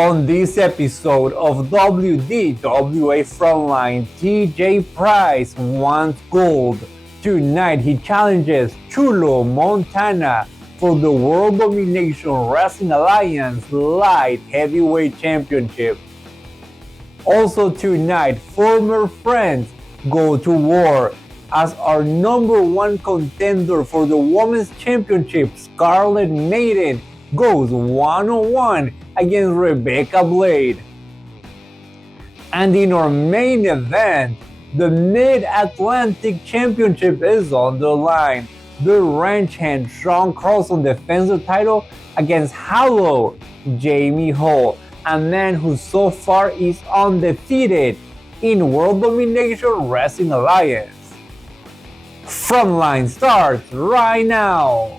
On this episode of WDWA Frontline, TJ Price wants gold. Tonight he challenges Chulo Montana for the World Domination Wrestling Alliance Light Heavyweight Championship. Also tonight, former friends go to war as our number one contender for the Women's Championship, Scarlett Meidan, goes one-on-one against Rebecca Blade. And in our main event, the Mid-Atlantic Championship is on the line. The ranch hand Shawn Carlson defends the title against Hollow Jamie Hall, a man who so far is undefeated in World Domination Wrestling Alliance. Frontline starts right now.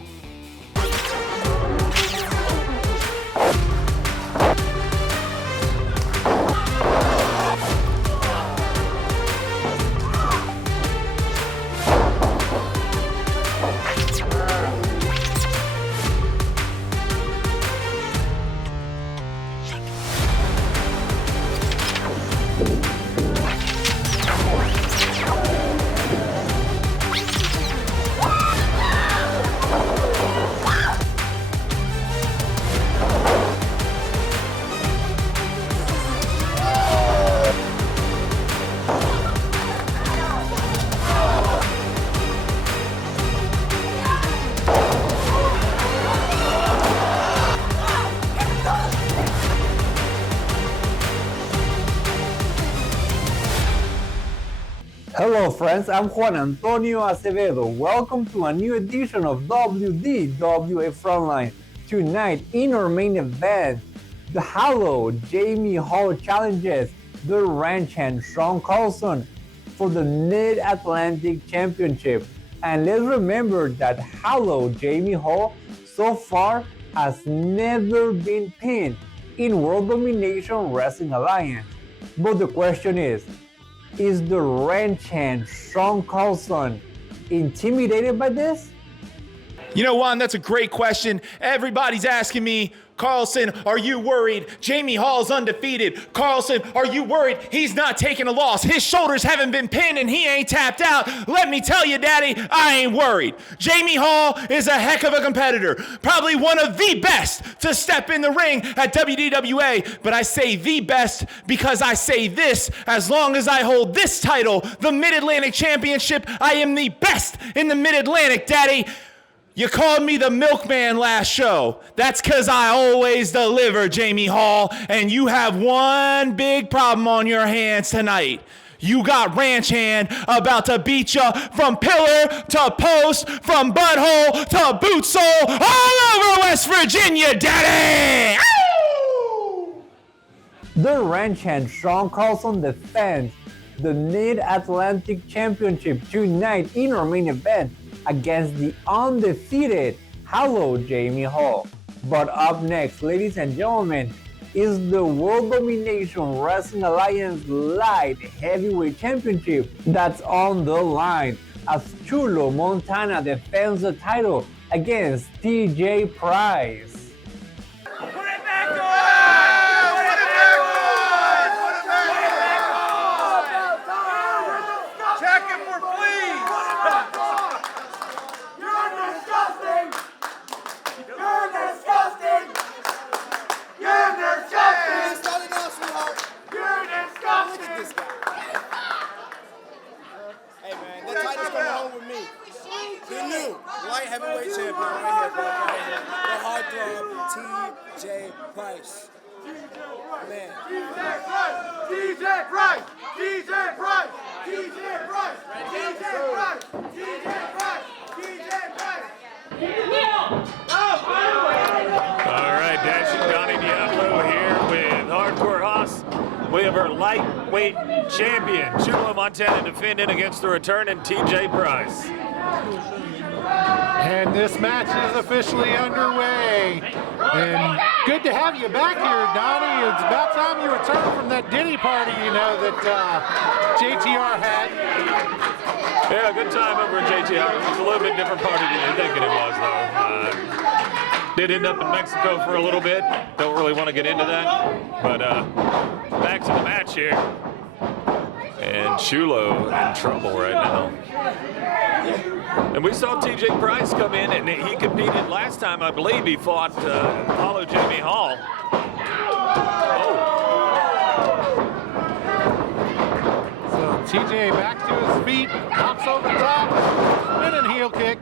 Hello friends, I'm Juan Acevedo. Welcome to a new edition of WDWA Frontline. Tonight, in our main event, the Hollow Jamie Hall challenges the ranch hand Shawn Carlson for the Mid-Atlantic Championship. And let's remember that Hollow Jamie Hall so far has never been pinned in World Domination Wrestling Alliance. But the question is the ranch hand Shawn Carlson intimidated by this? You know, Juan, that's a great question. Everybody's asking me, Carlson, are you worried? Jamie Hall's undefeated. Carlson, are you worried? He's not taking a loss. His shoulders haven't been pinned and he ain't tapped out. Let me tell you, Daddy, I ain't worried. Jamie Hall is a heck of a competitor. Probably one of the best to step in the ring at WDWA. But I say the best because I say this. As long as I hold this title, the Mid-Atlantic Championship, I am the best in the Mid-Atlantic, Daddy. You called me the milkman last show. That's because I always deliver, Jamie Hall. And you have one big problem on your hands tonight. You got ranch hand about to beat you from pillar to post, from butthole to boot sole, all over West Virginia, Daddy! Ow! The ranch hand Shawn Carlson defends the Mid-Atlantic Championship tonight in our main event against the undefeated Hollow Jamie Hall. But up next, ladies and gentlemen, is the World Domination Wrestling Alliance Light Heavyweight Championship that's on the line as Chulo Montana defends the title against TJ Price. Light heavyweight champion right here, bro. Right here. The heartthrob, TJ Price. Man. TJ Price! TJ Price! TJ Price! TJ Price! TJ Price! TJ Price! All right, Dashing Donnie Diablo here with Hardcore Haas. We have our lightweight champion, Chulo Montana, defending against the returning TJ Price. And this match is officially underway. And good to have you back here, Donnie. It's about time you returned from that Diddy party, you know, that JTR had. Yeah, good time over at JTR. It was a little bit different party than you're thinking it was, though. Did end up in Mexico for a little bit. Don't really want to get into that. But back to the match here. And Chulo in trouble right now. And we saw TJ Price come in, and he competed last time. I believe he fought Apollo Jamie Hall. So TJ back to his feet, hops over the top, spinning heel kick.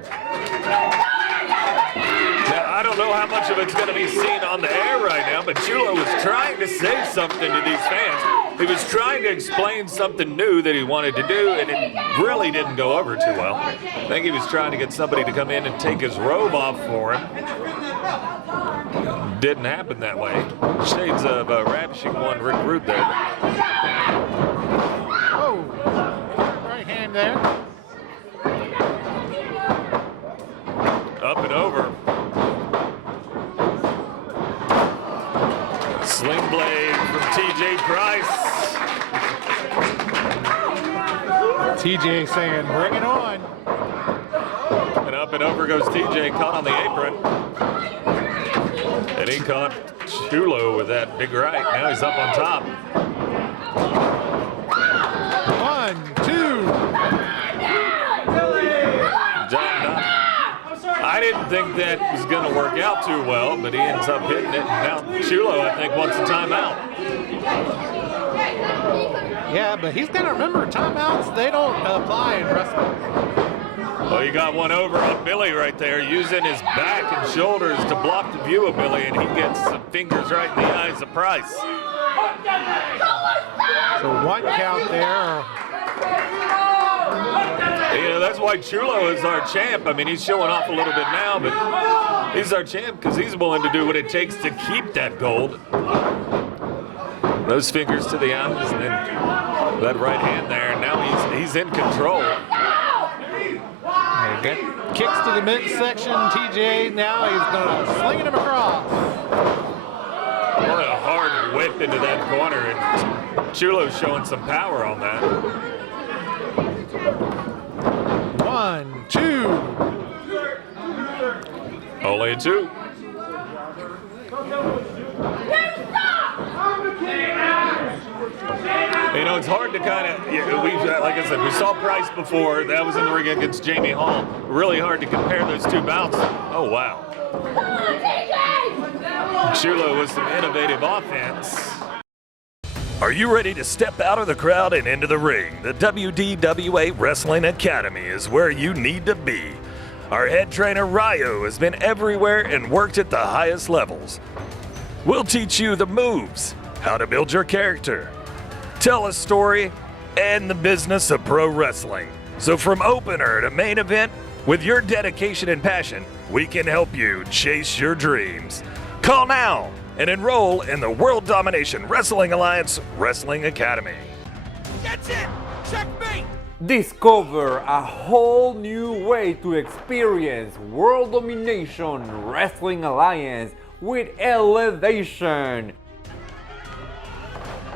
Now, I don't know how much of it's going to be seen on the air right now, but Chulo was trying to say something to these fans. He was trying to explain something new that he wanted to do, and it really didn't go over too well. I think he was trying to get somebody to come in and take his robe off for him. Didn't happen that way. Shades of Ravishing One Rick Rude there. Oh, right hand there. Up and over. Sling blade from TJ Price. TJ saying, bring it on. And up and over goes TJ, caught on the apron. And he caught Chulo with that big right. Now he's up on top. 1, 2. I didn't think that was going to work out too well, but he ends up hitting it. And now Chulo, I think, wants a timeout. Yeah, but he's got to remember, timeouts, they don't apply in wrestling. Well, he got one over on Billy right there, using his back and shoulders to block the view of Billy, and he gets some fingers right in the eyes of Price. So 1 count there. You know, that's why Chulo is our champ. I mean, he's showing off a little bit now, but he's our champ because he's willing to do what it takes to keep that gold. Those fingers to the eyes, and then that right hand there, and now he's in control. Got kicks to the midsection. TJ now he's gonna sling him across. What a hard whip into that corner, and Chulo's showing some power on that. 1, 2. Only 2. You know, it's hard to kind of, like I said, we saw Price before. That was in the ring against Jamie Hall. Really hard to compare those two bouts. Oh, wow. Chulo with some innovative offense. Are you ready to step out of the crowd and into the ring? The WDWA Wrestling Academy is where you need to be. Our head trainer, Ryo, has been everywhere and worked at the highest levels. We'll teach you the moves, how to build your character, tell a story, and the business of pro wrestling. So from opener to main event, with your dedication and passion, we can help you chase your dreams. Call now and enroll in the World Domination Wrestling Alliance Wrestling Academy. That's it! Checkmate! Discover a whole new way to experience World Domination Wrestling Alliance with Elevation.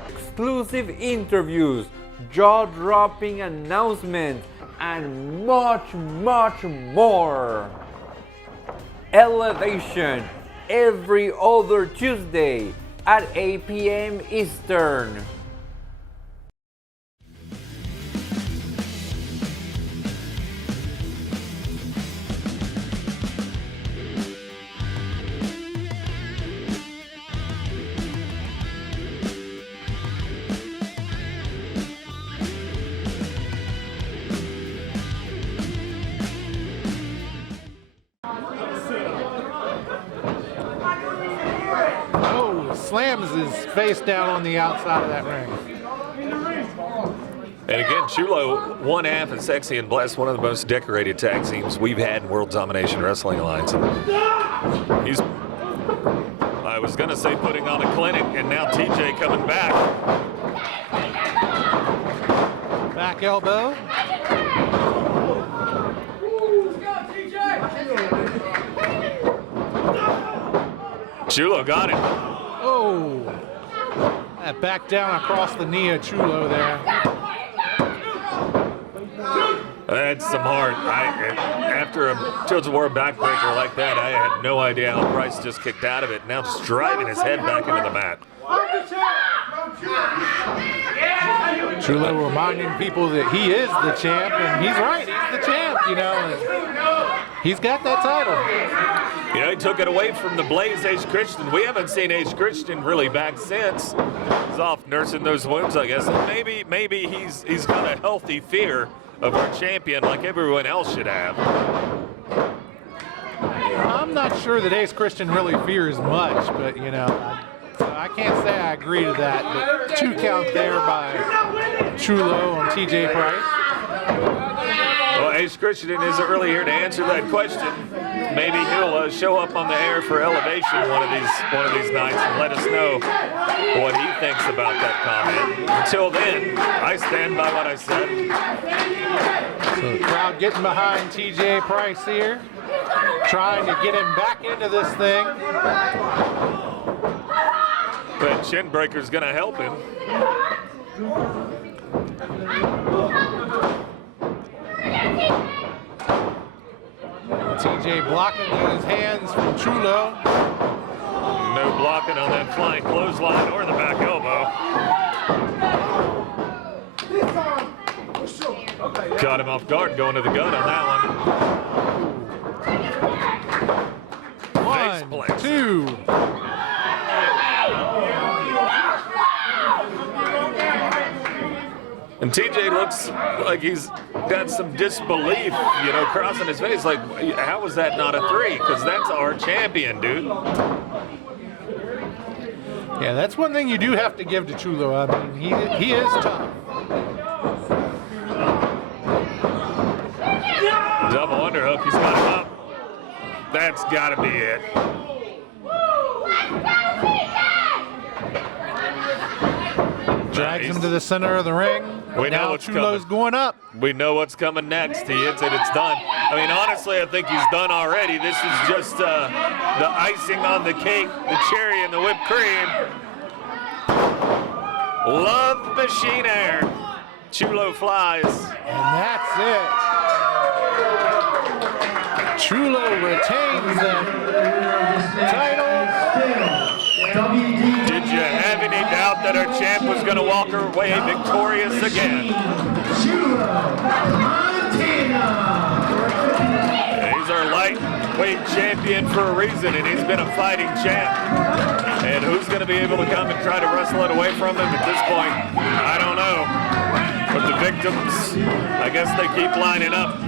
Exclusive interviews, jaw-dropping announcements, and much, much more. Elevation, every other Tuesday at 8 p.m. Eastern. Slams his face down on the outside of that ring. And again, Chulo, one half of Sexy and Blessed, one of the most decorated tag teams we've had in World Domination Wrestling Alliance. And he's, I was going to say putting on a clinic, and now TJ coming back. Back elbow. Chulo got it. Oh, that back down across the knee of Chulo there. That's some heart. After a Children's War backbreaker like that, I had no idea how Price just kicked out of it. Now just driving his head back into the mat. Chulo reminding people that he is the champ, and he's right. He's the champ, you know. And he's got that title. You know, he took it away from the Blaze Ace Christian. We haven't seen Ace Christian really back since. He's off nursing those wounds, I guess. And maybe he's got a healthy fear of our champion like everyone else should have. I'm not sure that Ace Christian really fears much, but, you know, I can't say I agree to that. But 2 count there by Chulo on TJ Price. Well, Ace Christian isn't really here to answer that question. Maybe he'll show up on the air for Elevation one of these nights and let us know what he thinks about that comment. Until then, I stand by what I said. So the crowd getting behind TJ Price here, trying to get him back into this thing. But Chin Breaker's going to help him. TJ blocking those hands from Chulo. No blocking on that flying clothesline or the back elbow. Caught him off guard going to the gun on that one. 1, 2. And TJ looks like he's got some disbelief, you know, crossing his face. Like, how was that not a 3? Because that's our champion, dude. Yeah, that's one thing you do have to give to Chulo. I mean, he is tough. Double underhook, he's got him up. That's got to be it. Drags him to the center of the ring. We know now what's Chulo's coming. going up. We know what's coming next. He hits it, it's done. I mean, honestly, I think he's done already. This is just the icing on the cake, the cherry and the whipped cream. Love machine air. Chulo flies. And that's it. Chulo retains the title. Did you have any doubt that our champ was going to walk away victorious again? He's our lightweight champion for a reason, and he's been a fighting champ. And who's going to be able to come and try to wrestle it away from him at this point? I don't know. But the victims, I guess they keep lining up.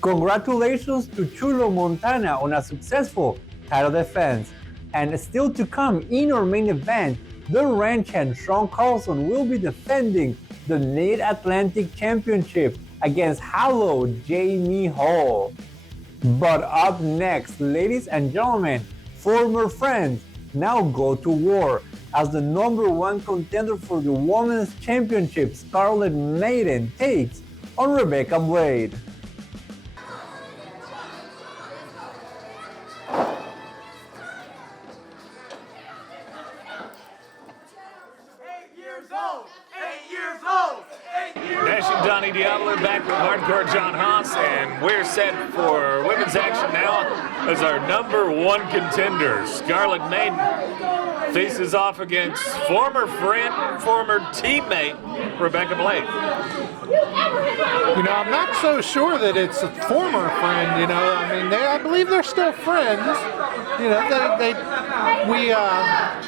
Congratulations to Chulo Montana on a successful title defense. And still to come in our main event, the Ranch hand Shawn Carlson will be defending the Mid-Atlantic Championship against Halo Jamie Hall. But up next, ladies and gentlemen, former friends now go to war as the #1 contender for the Women's Championship, Scarlett Meidan, takes on Rebecca Blade. Donnie Diablo back with Hardcore John Haas, and we're set for women's action now as our #1 contender, Scarlett Meidan, faces off against former friend, former teammate, Rebecca Blade. You know, I'm not so sure that it's a former friend, you know. I mean, I believe they're still friends. You know,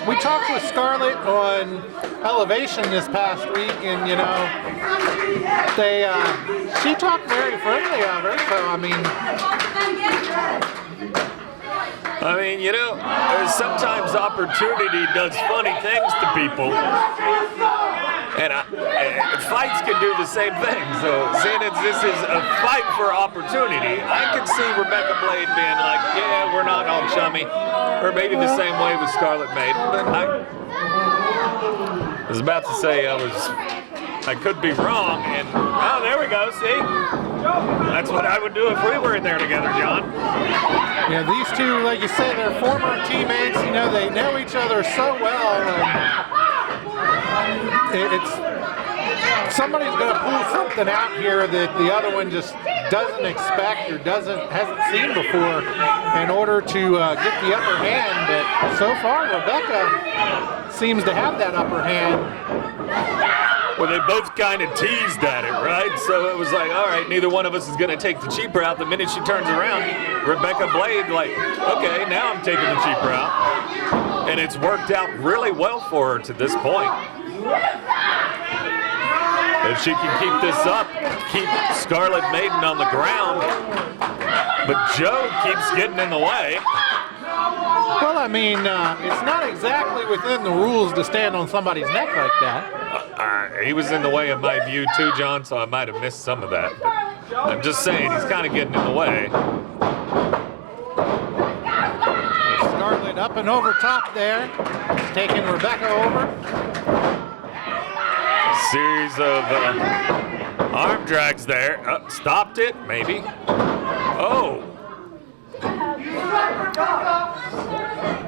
we talked with Scarlett on Elevation this past week, and, you know, she talked very friendly of her, so, I mean, you know, sometimes opportunity does funny things to people. And fights can do the same thing. So seeing as this is a fight for opportunity, I can see Rebecca Blade being like, yeah, we're not all chummy. Or maybe the same way with Scarlett Meidan. But I was about to say I could be wrong. And, oh, there we go, see? That's what I would do if we were in there together, John. Yeah, these two, like you say, they're former teammates. You know, they know each other so well. And somebody's going to pull something out here that the other one just doesn't expect or hasn't seen before in order to get the upper hand. But so far, Rebecca seems to have that upper hand. Well, they both kind of teased at it, right? So it was like, all right, neither one of us is going to take the cheap route. The minute she turns around, Rebecca Blade, like, okay, now I'm taking the cheap route. And it's worked out really well for her to this point. If she can keep this up, keep Scarlett Meidan on the ground, but Joe keeps getting in the way. Well, I mean, it's not exactly within the rules to stand on somebody's neck like that. He was in the way of my view too, John, so I might have missed some of that. But I'm just saying, he's kind of getting in the way. Scarlett up and over top there, taking Rebecca over. Series of arm drags there. Stopped it, maybe. Oh.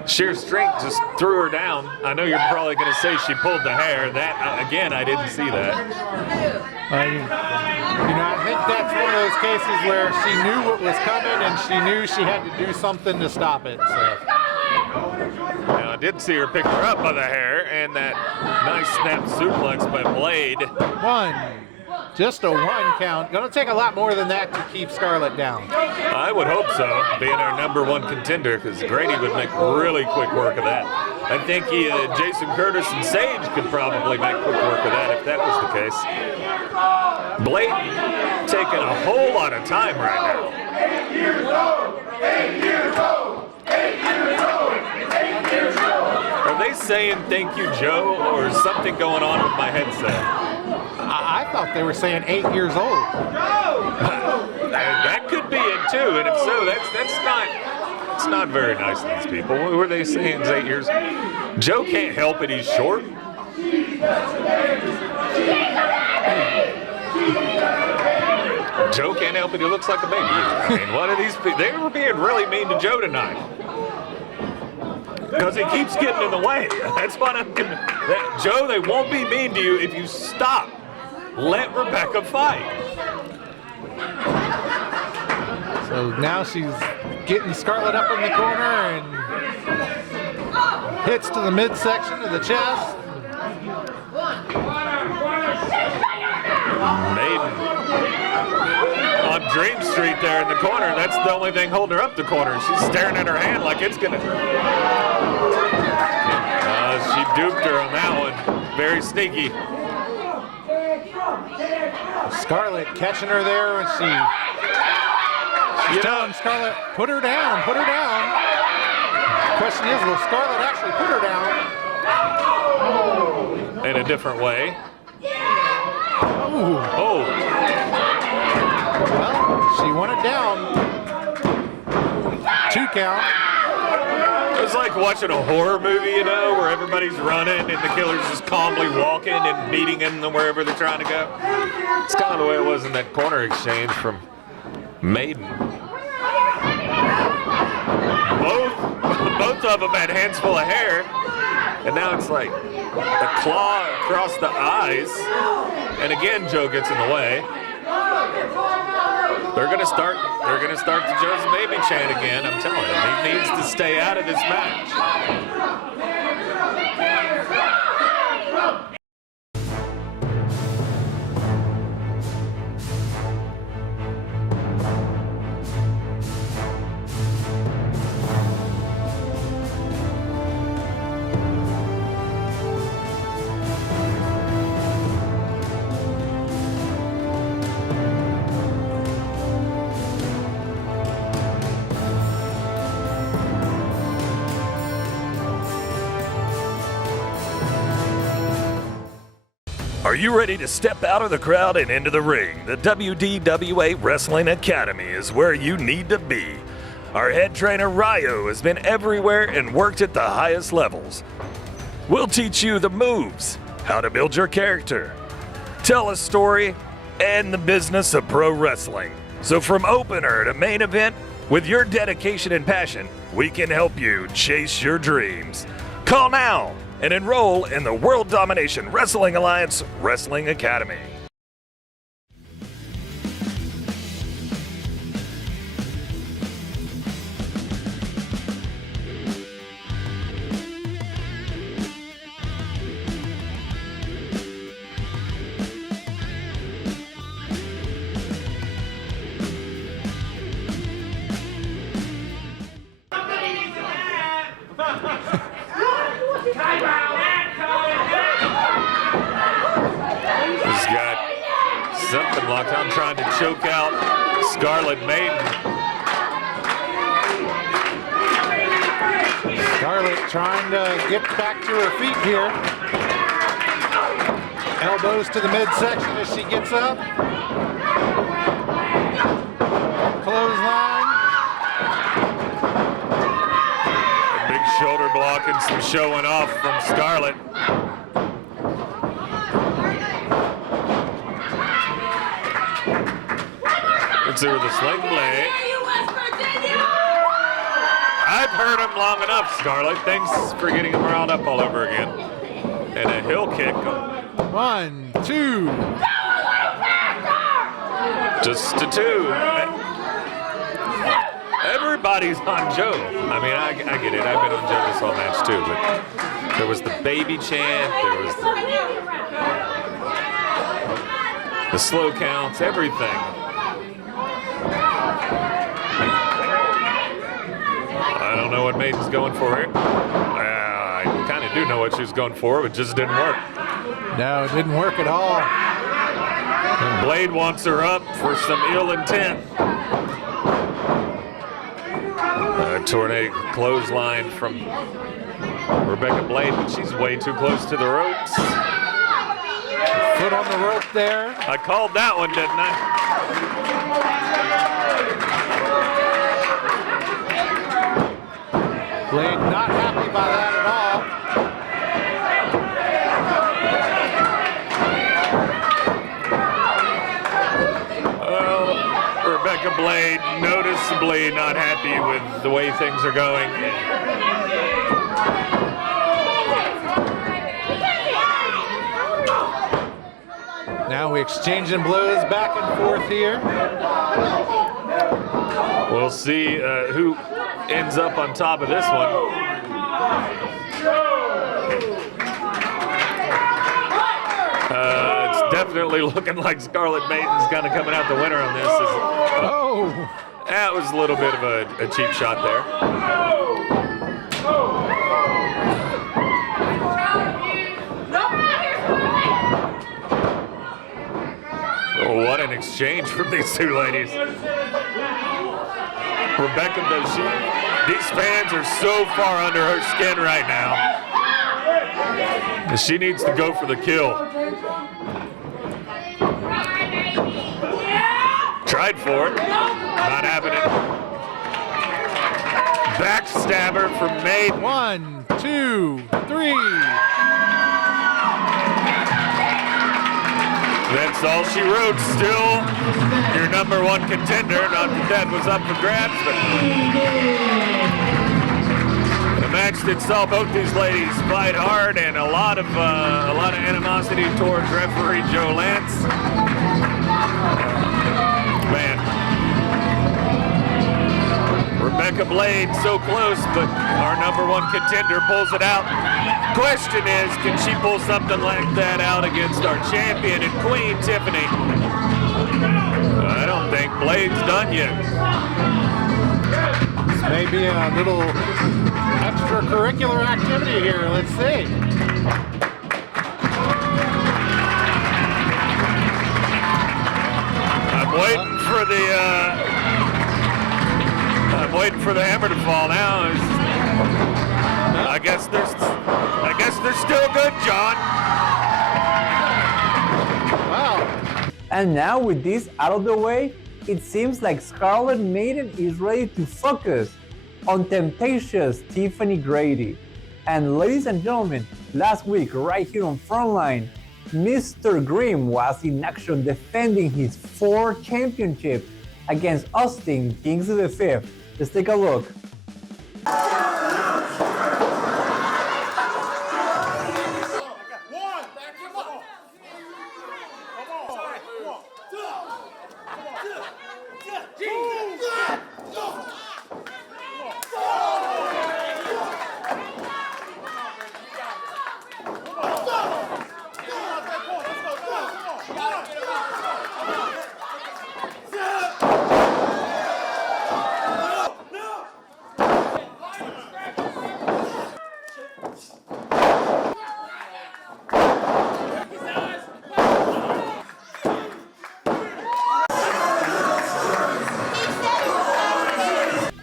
Sheer strength just threw her down. I know you're probably going to say she pulled the hair. That, again, I didn't see that. I think that's one of those cases where she knew what was coming and she knew she had to do something to stop it. So. Now, I did see her pick her up by the hair and that nice snap suplex by Blade. Just a 1 count. Gonna take a lot more than that to keep Scarlett down. I would hope so, being our #1 contender, because Grady would make really quick work of that. I think Jason Curtis and Sage could probably make quick work of that if that was the case. Blade taking a whole lot of time right now. 8 years old, 8 years old, 8 years old, 8 years old. Are they saying thank you, Joe, or is something going on with my headset? I thought they were saying 8 years old. That could be it too, and if so, that's not very nice of these people. What were they saying? 8 years? Joe can't help it. He's short. Joe can't help it. He looks like a baby. I mean, what are these people? They were being really mean to Joe tonight. Because he keeps getting in the way. That's what I'm gonna. Joe, they won't be mean to you if you stop. Let Rebecca fight. So now she's getting Scarlett up in the corner and hits to the midsection of the chest. Meidan on Dream Street there in the corner. That's the only thing holding her up the corner. She's staring at her hand like it's gonna. She duped her on that one. Very sneaky. Scarlett catching her there and she's telling Scarlett, put her down, put her down. The question is, will Scarlett actually put her down? In a different way. Ooh. Oh. Well, she wanted down. 2 count. It's like watching a horror movie, you know, where everybody's running and the killer's just calmly walking and beating them wherever they're trying to go. It's kind of the way it was in that corner exchange from Meidan. Both of them had hands full of hair, and now it's like a claw across the eyes. And again, Joe gets in the way. They're gonna start the Joe's baby chant again. I'm telling you, he needs to stay out of this match. Are you ready to step out of the crowd and into the ring? The WDWA Wrestling Academy is where you need to be. Our head trainer Ryo has been everywhere and worked at the highest levels. We'll teach you the moves, how to build your character, tell a story, and the business of pro wrestling. So from opener to main event, with your dedication and passion, we can help you chase your dreams. Call now and enroll in the World Domination Wrestling Alliance Wrestling Academy. He's got something locked on, trying to choke out Scarlett Meidan. Scarlett trying to get back to her feet here. Elbows to the midsection as she gets up. Clothesline. A big shoulder block and some showing off from Scarlett. Let's see with the sling blade. I've heard him long enough, Scarlett. Thanks for getting him riled up all over again. And a heel kick. 1, 2. Just a 2. Everybody's on Joe. I mean, I get it. I've been on Joe this whole match too, but there was the baby chant, there was the slow counts, everything. I don't know what Maiden's going for here. I kind of do know what she's going for, but it just didn't work. No, it didn't work at all. And Blade wants her up for some ill intent. A tornado clothesline from Rebecca Blade, but she's way too close to the ropes. Foot on the rope there. I called that one, didn't I? Blade not happy by that at all. Well, Rebecca Blade noticeably not happy with the way things are going. Now we exchanging blows back and forth here. We'll see who ends up on top of this one. It's definitely looking like Scarlett Meidan's kind of coming out the winner on this. Oh! That was a little bit of a cheap shot there. Oh, what an exchange from these two ladies. Rebecca, these fans are so far under her skin right now. She needs to go for the kill. Tried for it, not having it. Backstabber from Meidan. 1, 2, 3. That's all she wrote. Still your number one contender. Not that that was up for grabs, but the match that saw both these ladies fight hard and a lot of animosity towards referee Joe Lance. Man, Rebecca Blade so close, but our number one contender pulls it out. Question is, can she pull something like that out against our champion and queen, Tiffany? I don't think Blade's done yet. This may be a little extracurricular activity here. Let's see. I'm waiting for the hammer to fall now. I guess they're still good, John. Wow. And now with this out of the way, it seems like Scarlett Meidan is ready to focus on Temptation's Tiffany Grady. And ladies and gentlemen, last week right here on Frontline, Mr. Grimm was in action defending his 4th championship against Austin Kingsley V. Let's take a look.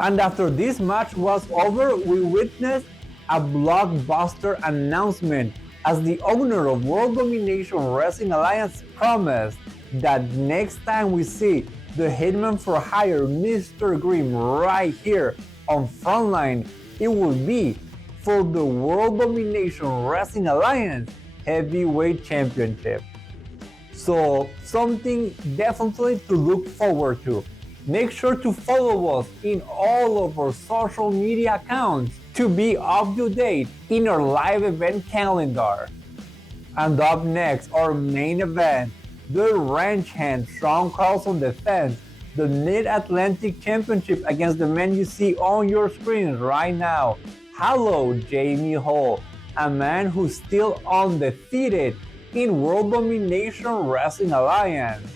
And after this match was over, we witnessed a blockbuster announcement as the owner of World Domination Wrestling Alliance promised that next time we see the Hitman for Hire, Mr. Grimm, right here on Frontline, it will be for the World Domination Wrestling Alliance Heavyweight Championship. So something definitely to look forward to. Make sure to follow us in all of our social media accounts to be up to date in our live event calendar. And up next, our main event, the Ranch Hand Shawn Carlson defends the Mid-Atlantic Championship against the man you see on your screens right now. Hello, Jamie Hall, a man who's still undefeated in World Domination Wrestling Alliance.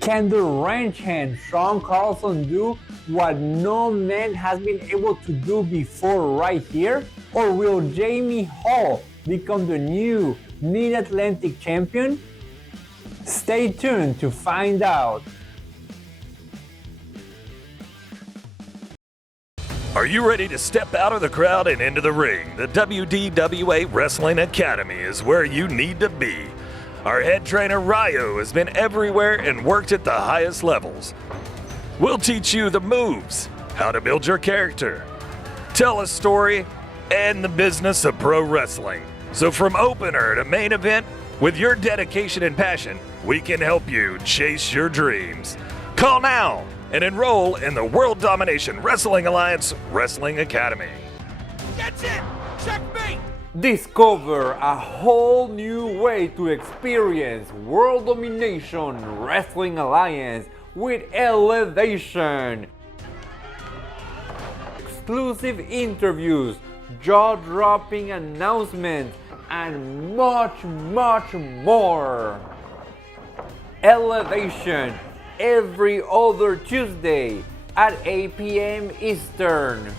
Can the Ranch Hand Shawn Carlson do what no man has been able to do before right here? Or will Jamie Hall become the new Mid-Atlantic Champion? Stay tuned to find out. Are you ready to step out of the crowd and into the ring? The WDWA Wrestling Academy is where you need to be. Our head trainer Ryo has been everywhere and worked at the highest levels. We'll teach you the moves, how to build your character, tell a story, and the business of pro wrestling. So from opener to main event, with your dedication and passion, we can help you chase your dreams. Call now and enroll in the World Domination Wrestling Alliance Wrestling Academy. That's it! Checkmate! Discover a whole new way to experience World Domination Wrestling Alliance with Elevation. Exclusive interviews, jaw-dropping announcements, and much more. Elevation every other Tuesday at 8 p.m. Eastern.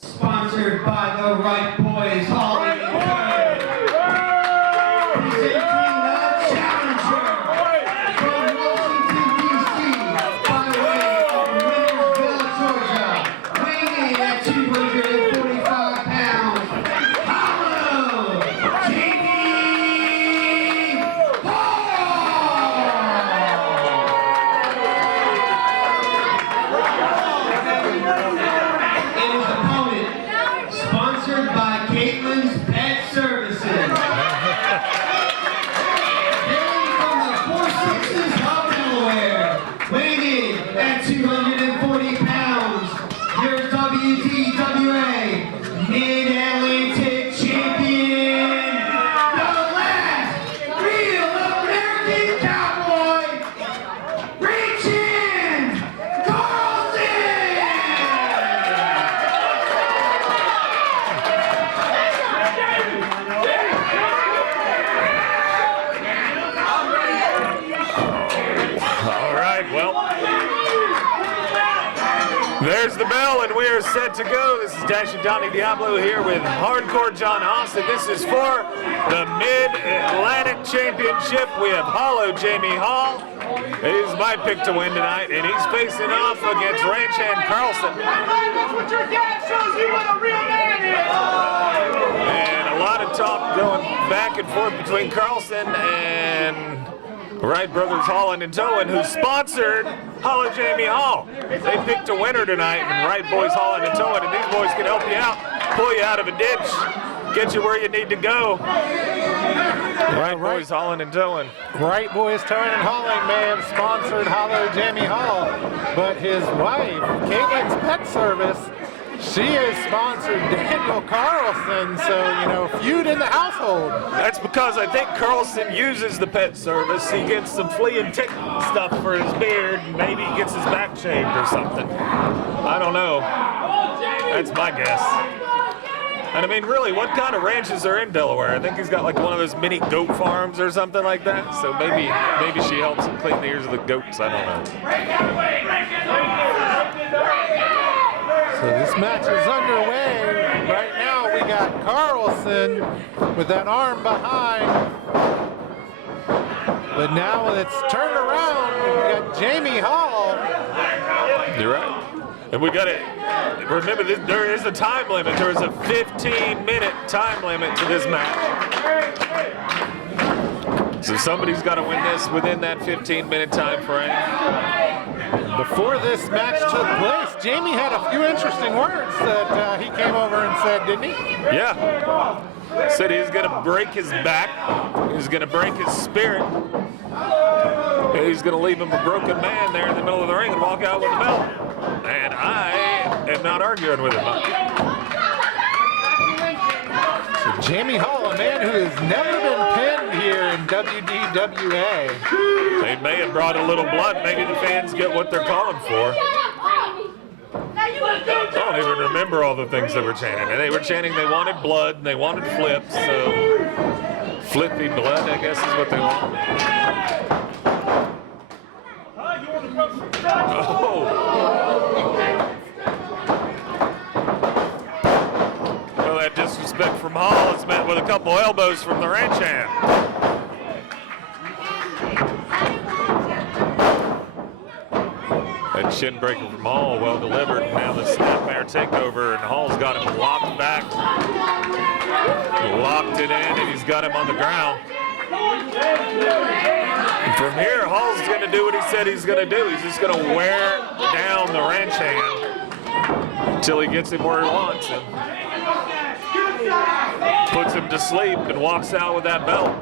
Sponsored by the Right Boys Hall of Fame. Presenting the challenger from Washington, D.C. by way of Wintersville, Georgia. Weighing in at 245 pounds. Hello, Jamie Hall! Sponsored by Caitlin's Pet Services. Their There's the bell, and we are set to go. This is Dash and Donnie Diablo here with Hardcore John Haas, and this is for the Mid-Atlantic Championship. We have Hollow Jamie Hall. He's my pick to win tonight, and he's facing off against Ranch Hand Carlson. That's what your dad shows you what a real man is. And a lot of talk going back and forth between Carlson and Wright Brothers Holland and Towan, who sponsored Hollow Jamie Hall. They picked a winner tonight, and Wright Boys Holland and Towan, and these boys can help you out, pull you out of a ditch, get you where you need to go. Wright Boys Holland and Towan. Wright Boys Towan and Holland may have sponsored Hollow Jamie Hall, but his wife, Caitlin's Pet Service, she has sponsored Daniel Carlson, so, feud in the household. That's because I think Carlson uses the pet service. He gets some flea and tick stuff for his beard, and maybe he gets his back shaved or something. I don't know. That's my guess. And I mean, really, what kind of ranches are in Delaware? I think he's got like one of those mini goat farms or something like that. So maybe she helps him clean the ears of the goats. I don't know. So this match is underway. Right now we got Carlson with that arm behind. But now it's turned around. We got Jamie Hall. You're right. And we got to remember, there is a time limit. There is a 15-minute time limit to this match. So somebody's got to win this within that 15-minute time frame. Before this match took place, Jamie had a few interesting words that he came over and said, didn't he? Yeah. Said he's going to break his back. He's going to break his spirit. And he's going to leave him a broken man there in the middle of the ring and walk out with the belt. And I am not arguing with him. So Jamie Hall, a man who has never been pinned here in WDWA. They may have brought a little blood. Maybe the fans get what they're calling for. I don't even remember all the things they were chanting. And they were chanting they wanted blood and they wanted flips. So flippy blood, I guess, is what they want. Well, that disrespect from Hall is met with a couple elbows from the ranch hand. That shin breaker from Hall, well delivered. Now the snapmare takeover, and Hall's got him locked back. Locked it in, and he's got him on the ground. And from here, Hall's going to do what he said he's going to do. He's just going to wear down the ranch hand until he gets him where he wants him. Puts him to sleep and walks out with that belt.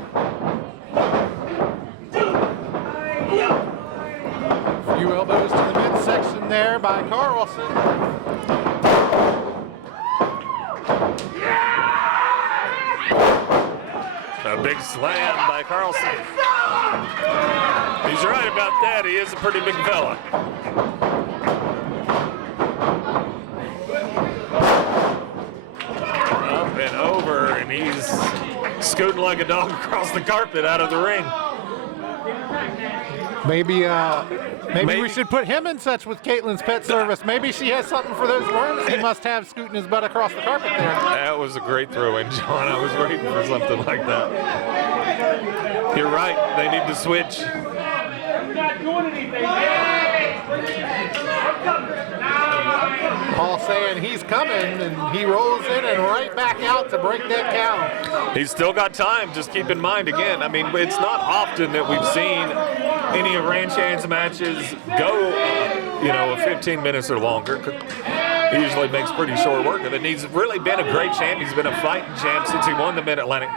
A few elbows to the midsection there by Carlson. A big slam by Carlson. He's right about that. He is a pretty big fella. Up and over, and he's scooting like a dog across the carpet out of the ring. Maybe we should put him in touch with Caitlin's Pet Service. Maybe she has something for those worms he must have scooting his butt across the carpet there. That was a great throw-in, John. I was waiting for something like that. You're right. They need to switch. Paul saying he's coming, and he rolls in and right back out to break that count. He's still got time. Just keep in mind, again, I mean, it's not often that we've seen any of Ranch Hand's matches go, 15 minutes or longer. He usually makes pretty short work of it. And he's really been a great champ. He's been a fighting champ since he won the Mid-Atlantic.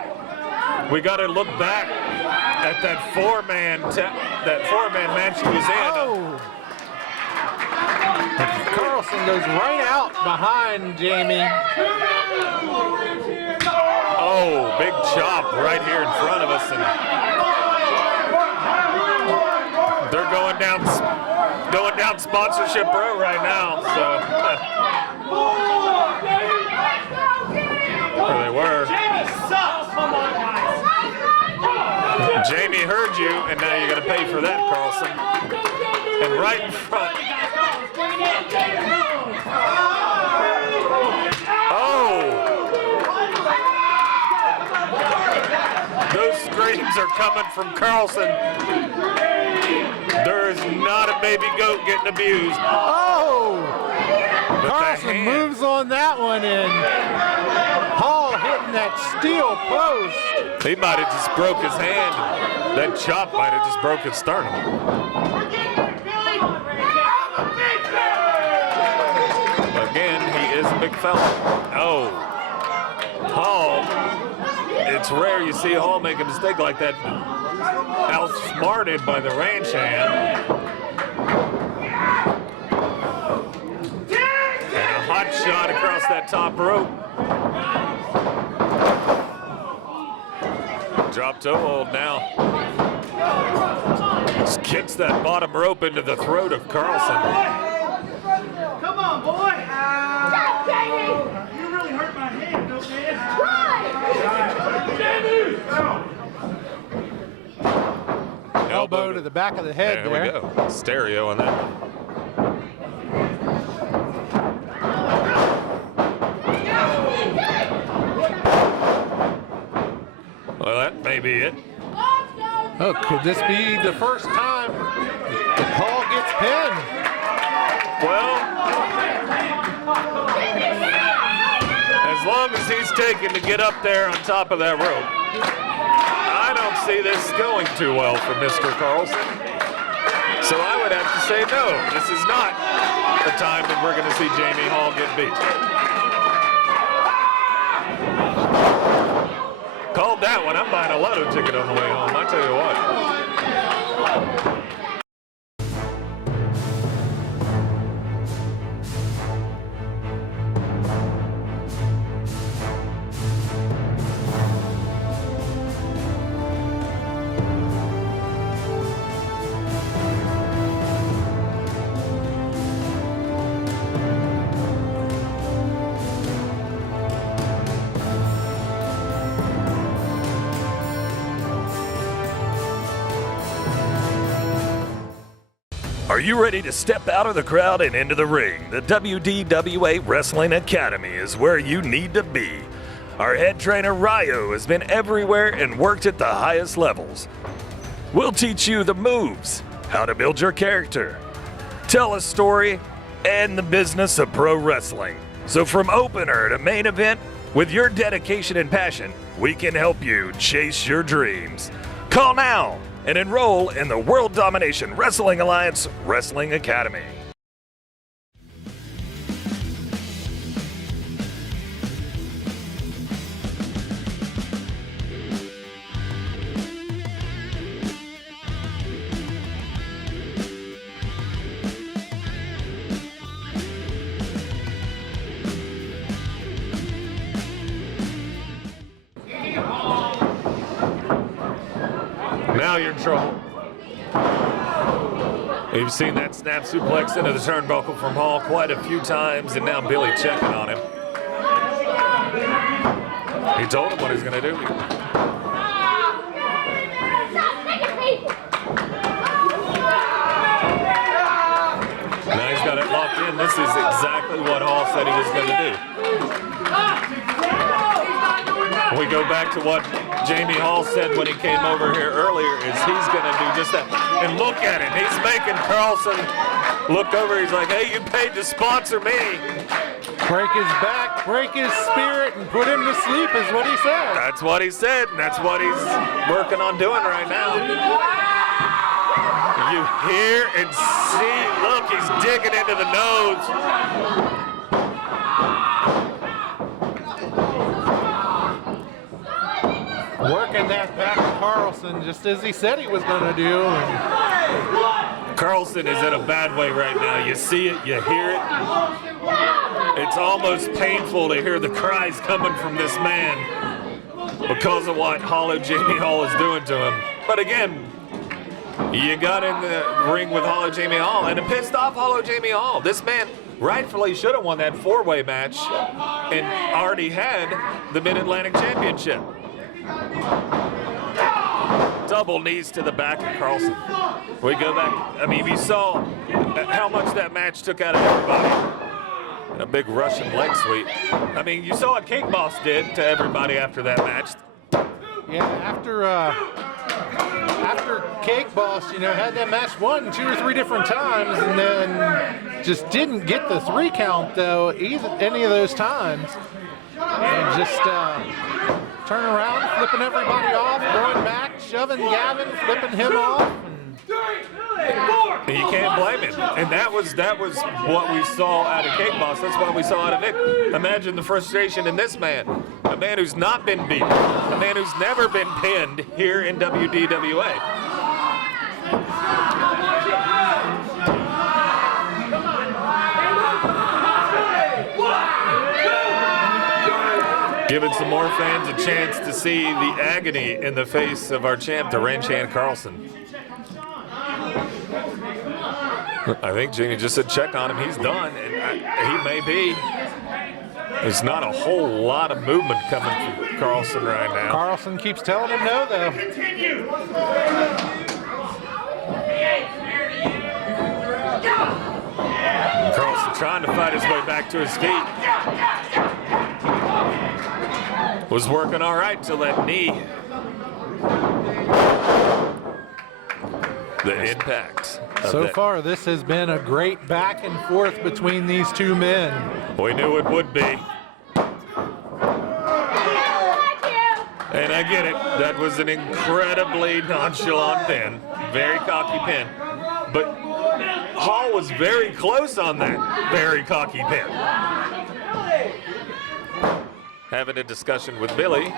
We got to look back at that four-man match he was in. Carlson goes right out behind Jamie. Oh, big chop right here in front of us. And they're going down sponsorship row right now. So there they were. Jamie heard you, and now you're going to pay for that, Carlson. And right in front. screams are coming from Carlson. There is not a baby goat getting abused. Oh! But Carlson moves on that one, and Hall hitting that steel post. He might have just broke his hand. That chop might have just broke his sternum. Again, he is a big fella. Oh, Hall. It's rare you see Hall make a mistake like that. Outsmarted by the ranch hand. And a hot shot across that top rope. Drop toe hold now. Just kicks that bottom rope into the throat of Carlson. Come on, boy. Stop, Jamie. You really hurt my hand, don't you? Right. Elbow to the back of the head there. There we go. Stereo on that one. Well, that may be it. Oh, could this be the first time that Hall gets pinned? Well, as long as he's taken to get up there on top of that rope, I don't see this going too well for Mr. Carlson. So I would have to say no. This is not the time that we're going to see Jamie Hall get beat. Called that one. I'm buying a lotto ticket on the way home. I tell you what. Are you ready to step out of the crowd and into the ring? The WDWA Wrestling Academy is where you need to be. Our head trainer Ryo has been everywhere and worked at the highest levels. We'll teach you the moves, how to build your character, tell a story, and the business of pro wrestling. So from opener to main event, with your dedication and passion, we can help you chase your dreams. Call now and enroll in the World Domination Wrestling Alliance Wrestling Academy. Now you're in trouble. We've seen that snap suplex into the turnbuckle from Hall quite a few times, and now Billy checking on him. He told him what he's going to do. Now he's got it locked in. This is exactly what Hall said he was going to do. We go back to what Jamie Hall said when he came over here earlier, is he's going to do just that. And look at him. He's making Carlson look over. He's like, hey, you paid to sponsor me. Break his back, break his spirit, and put him to sleep is what he said. That's what he said, and that's what he's working on doing right now. You hear and see, look, he's digging into the nose. Working that back to Carlson just as he said he was going to do. And Carlson is in a bad way right now. You see it, you hear it. It's almost painful to hear the cries coming from this man because of what Jamie Hall is doing to him. But again, you got in the ring with Jamie Hall, and it pissed off Jamie Hall. This man rightfully should have won that four-way match and already had the Mid-Atlantic Championship. Double knees to the back of Carlson. We go back. I mean, we saw how much that match took out of everybody. And a big Russian leg sweep. I mean, you saw what King Boss did to everybody after that match. Yeah, after Cake Boss, you know, had that match won 2 or 3 different times, and then just didn't get the 3 count though any of those times, and just turn around, flipping everybody off, going back, shoving Gavin, flipping him off. You can't blame him. And that was what we saw out of Cake Boss. That's what we saw out of Nick. Imagine the frustration in this man. A man who's not been beaten. A man who's never been pinned here in WDWA. Giving some more fans a chance to see the agony in the face of our champ, the Shawn Carlson. I think Jeannie just said check on him. He's done, and he may be. There's not a whole lot of movement coming from Carlson right now. Carlson keeps telling him no, though. Carlson trying to fight his way back to his feet. Was working all right till that knee. The impact. So far, this has been a great back and forth between these two men. We knew it would be. And I get it. That was an incredibly nonchalant pin. Very cocky pin. But Hall was very close on that very cocky pin. Having a discussion with Billy.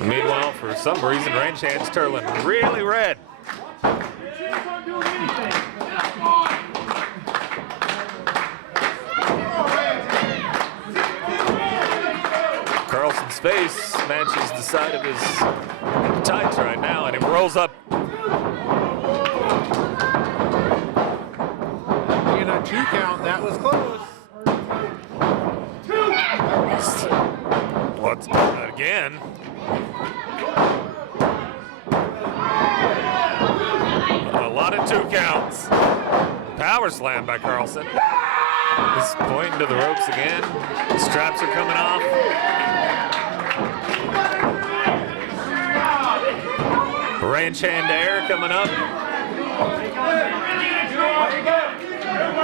Meanwhile, for some reason, Shawn's turning really red. Carlson's face matches the side of his tights right now, and it rolls up. In a 2 count, that was close. What's again? A lot of 2 counts. Power slam by Carlson. He's pointing to the ropes again. The straps are coming off. Shawn coming up.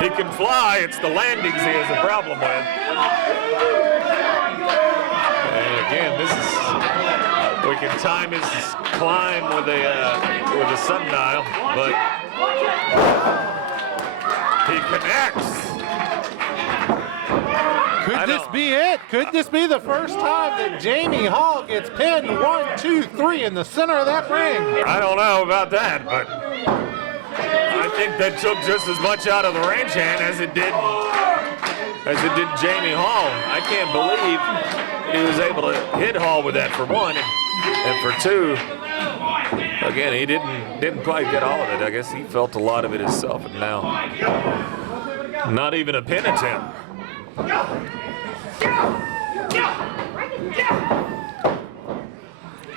He can fly. It's the landings he has a problem with. And again, we can time his climb with a sundial, but he connects. Could this be it? Could this be the first time that Jamie Hall gets pinned 1, 2, 3 in the center of that ring? I don't know about that, but I think that took just as much out of the Shawn as it did Jamie Hall. I can't believe he was able to hit Hall with that for 1, and for 2, again, he didn't quite get all of it. I guess he felt a lot of it himself, and now not even a pin attempt.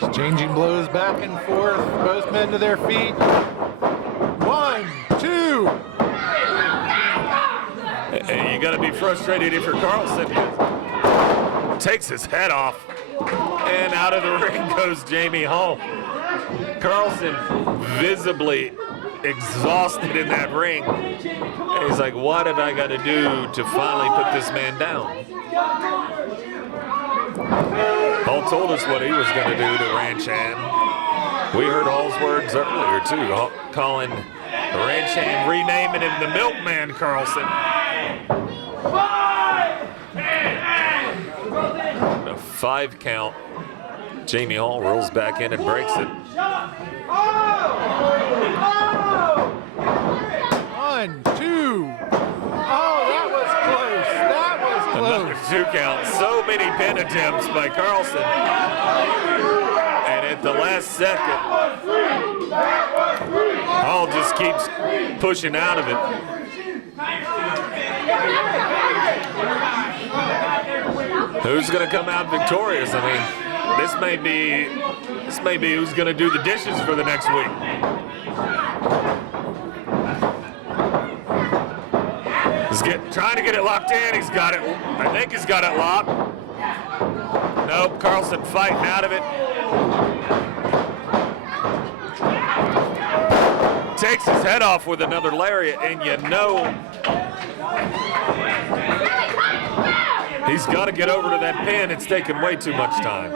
Exchanging blows back and forth, both men to their feet. 1, 2. And you got to be frustrated if you're Carlson. Takes his head off, and out of the ring goes Jamie Hall. Carlson visibly exhausted in that ring. And he's like, what have I got to do to finally put this man down? Hall told us what he was going to do to Shawn. We heard Hall's words earlier, too, calling Shawn, renaming him the Milkman Carlson. A 5 count. Jamie Hall rolls back in and breaks it. 1, 2. Oh, that was close. That was close. Another 2 count. So many pin attempts by Carlson. And at the last second, Hall just keeps pushing out of it. Who's going to come out victorious? I mean, this may be who's going to do the dishes for the next week. He's trying to get it locked in. He's got it. I think he's got it locked. Nope, Carlson fighting out of it. Takes his head off with another lariat, and you know he's got to get over to that pin. It's taking way too much time.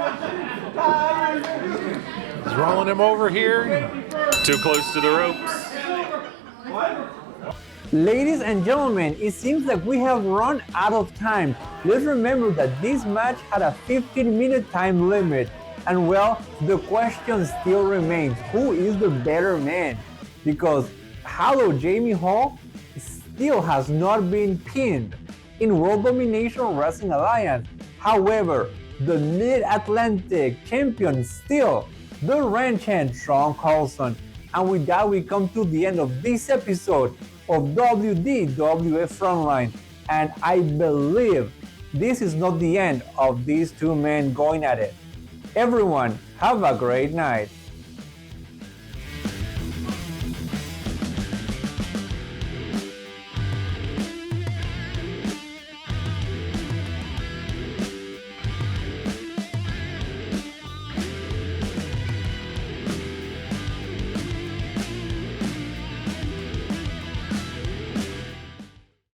He's rolling him over here. Too close to the ropes. Ladies and gentlemen, it seems like we have run out of time. Let's remember that this match had a 15-minute time limit. And well, the question still remains, who is the better man? Because hello, Jamie Hall still has not been pinned in World Domination Wrestling Alliance. However, the Mid-Atlantic champion is still the ranch hand Shawn Carlson. And with that, we come to the end of this episode of WDWA Frontline. And I believe this is not the end of these two men going at it. Everyone, have a great night.